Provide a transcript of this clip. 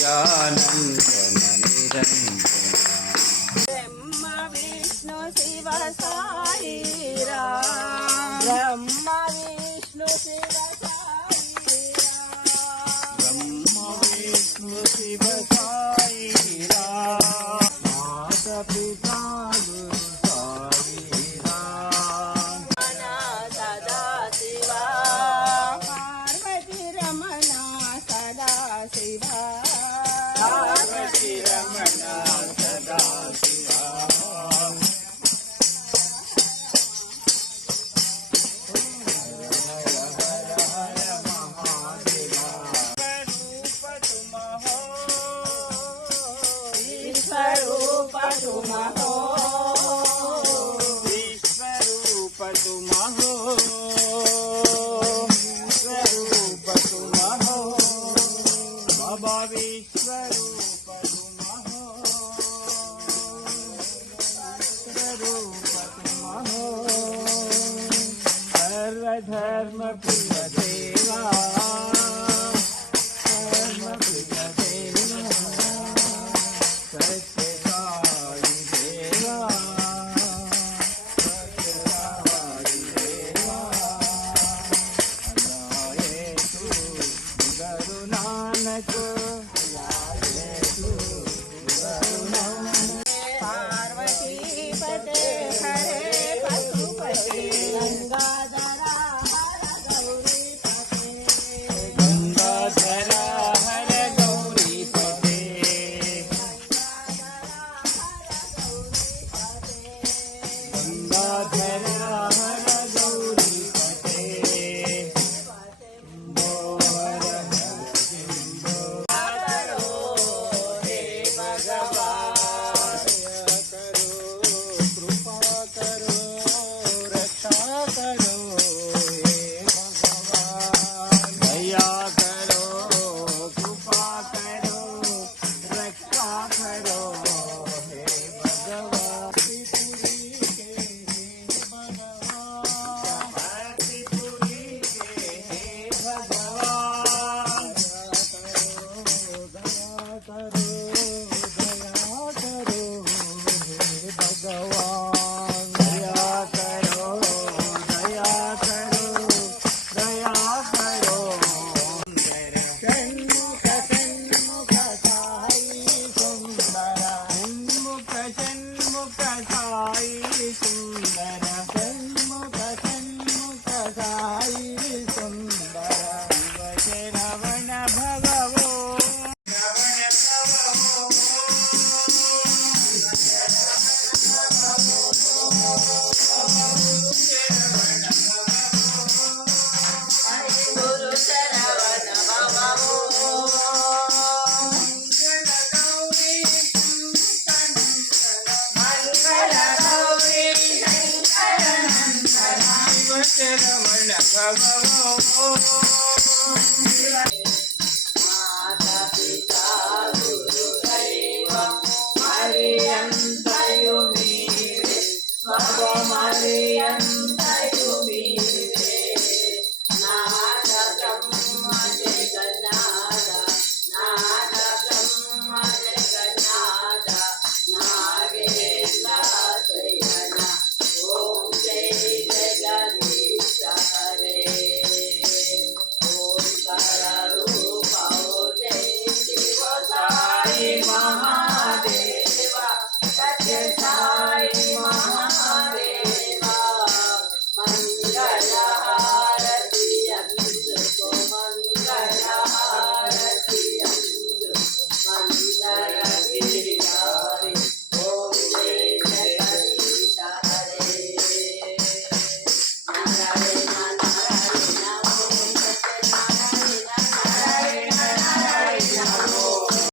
गिरिजानन्दन निरञ्जन ब्रह्म विष्णु शिव साई राम ब्रह्म विष्णु शिव साई राम ब्रह्म विष्णु शिव साई राम माता पिता गुरु साई राम सदा शिवा पार्वती रमणा सदा शिवा पार्वती रमणा सदा शिवा विश्वरूप तुम हो विश्वरूप तुम हो विश्वरूप तुम हो बाबा विश्वरूप तुम हो विश्वरूप तुम हो सर्वधर्म प्रिय देवा धर्म प्रिय देवा सत्य साई देवा सत्य साई देवा अल्लाह तू गुरु नानक पार्वती पते हरे पशुपति गंगाधरा हर गौरी पते गंगाधरा हर गौरी पते गंगाधरा हर गौरी पते माता पिता गुरु दैव हरि अंतयु नीरे మరి అంతయు మీరే నా